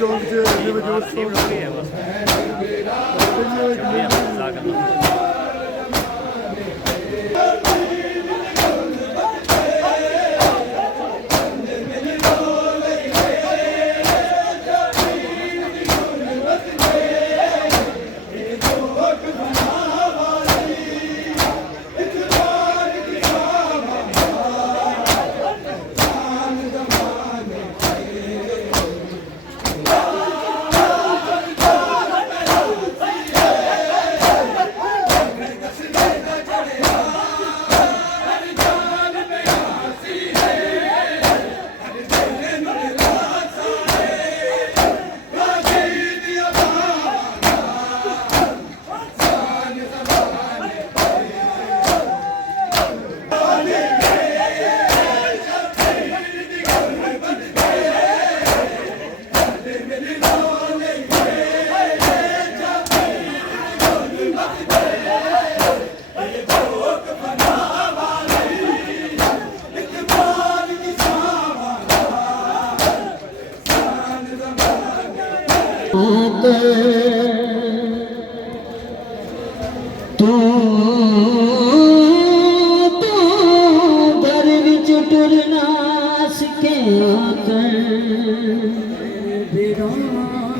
चौक से टीम लोग ही है बस शुक्रिया जज़ाकल्लाह। तू घर विच टुरना सिखिया कर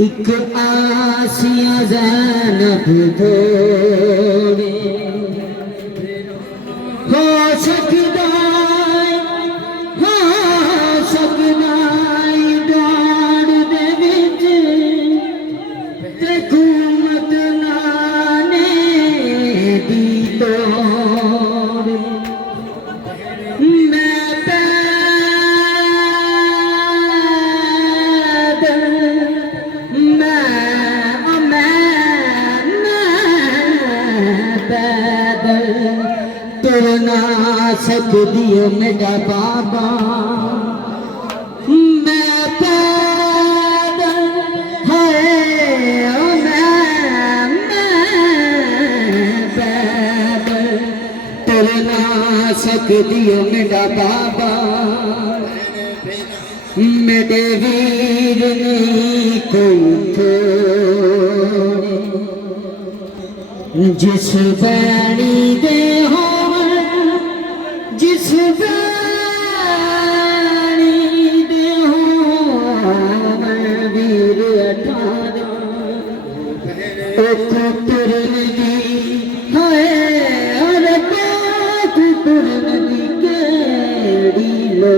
एक आसिया ज़ैनब थोड़े हो सकदा हो सकदा डाड़ दे विच ते घूमत नाने दी तोड़ मैं पैदल पैदल तुर ना सकदी मेरा बाबा मैं पैदल है पैदल तुर ना सकदी मेरा बाबा मेरे वीर नहीं कोई थोड़े जिस बैणी दे हो जिस बैणी दे हो वीर अठारा तुर नदी है अरे तुर नदी केड़ी लो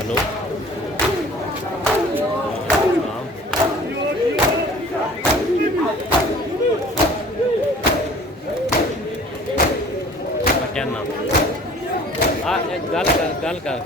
हेलो क्या नाम गल कर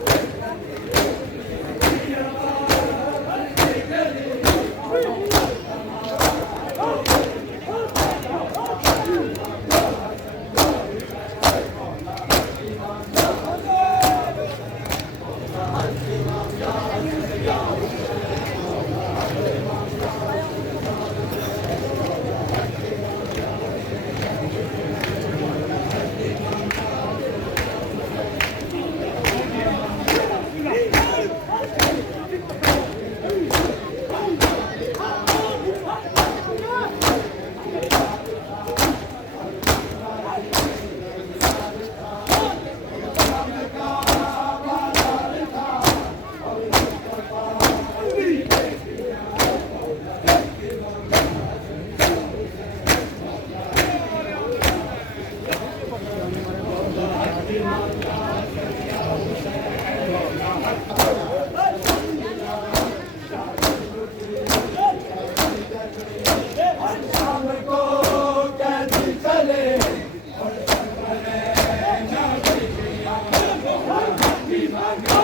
बीमार था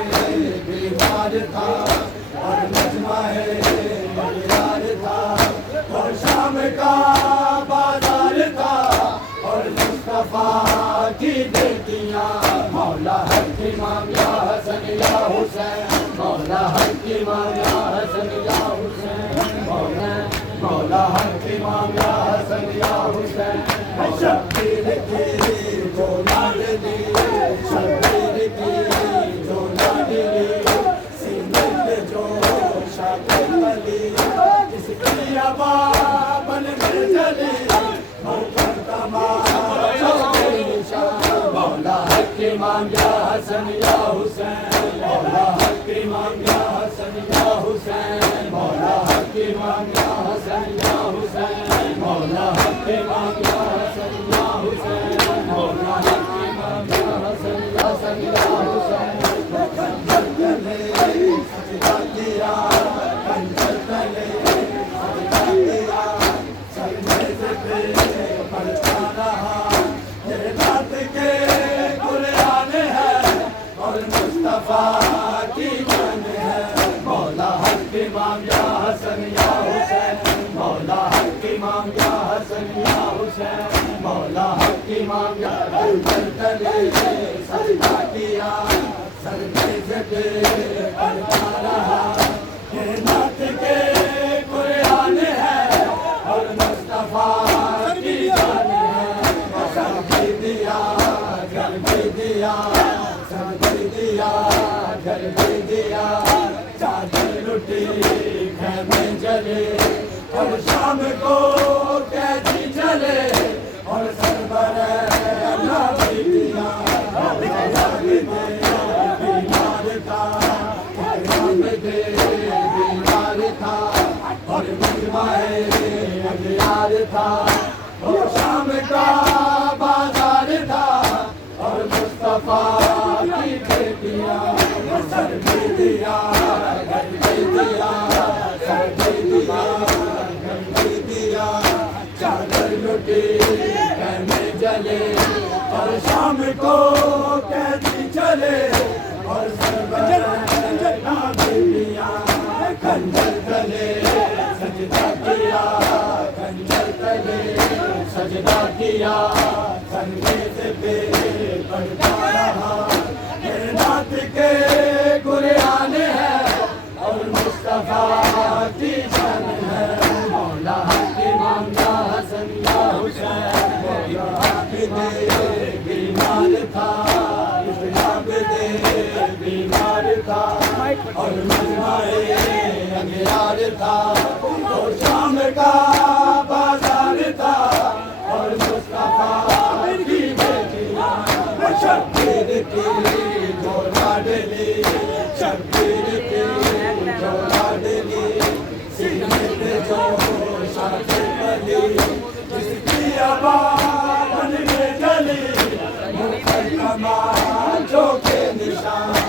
बीमार था और मजमा है यार था और शाम का बाजार था और मुस्तफा की बेटियां मौला हक इमाम या हसन या हुसैन मौला हक इमाम या हसन या हुसैन मौला हक इमाम या हसन या हुसैन शब्बीर की जो लाडली शब्बीर की जो लाडली सीने पे जो शाकिर अली इसकी आवाज़ बन में चली मौकर तमाशा मौला हक इमाम या हसन या हुसैन मौला हक इमाम या हसन या हुसैन मौला हक इमाम या हसन या हुसैन मौला हक इमाम या हसन या हुसैन मौला हक इमाम या हसन या हुसैन कंजर तले सजदा किया कंजर तले सजदा किया सरमेज़ पे पढ़ता रहा ये रात के कुरान है और मुस्तफा की जान है मौला हक इमाम या हसन या हुसैन मौला हक इमाम या हसन या हुसैन मौला हक इमाम या कंजर तले सजदा किया सरमेज़ पे पढ़ता रहा ये रात के कुरान है और मुस्तफा की जान है सर भी दिया घर भी दिया सर भी दिया घर भी दिया चादर लुटी खेमे जले और शाम को कैदी चले और सरबर भी दिया बीमार था बीमार था और बीमार अगियार था और शाम का बाजार था और मुस्तफा की बेटियां सर भी दिया घर भी दिया सर भी दिया घर भी दिया चादर लुटी कहने जले और शाम को कैदी चले और सरवर बेटियां खंजर तले सजदा किया खंजर तले सजदा किया संगीत पे पढ़ता रहा ये रात के कुरान है और मुस्तफा की जान है मौला हक इमाम या हसन या हुसैन मौला हक बीमार था बीमार था और मजमाए अगियार था और शाम का बाजार था और मुस्तफा की बेटियां शब्बीर की जो लाडली शब्बीर की जो लाडली सीने पे जो शाकिर अली जिसकी आवाज़ बन में जली मुखर तमाशों के निशान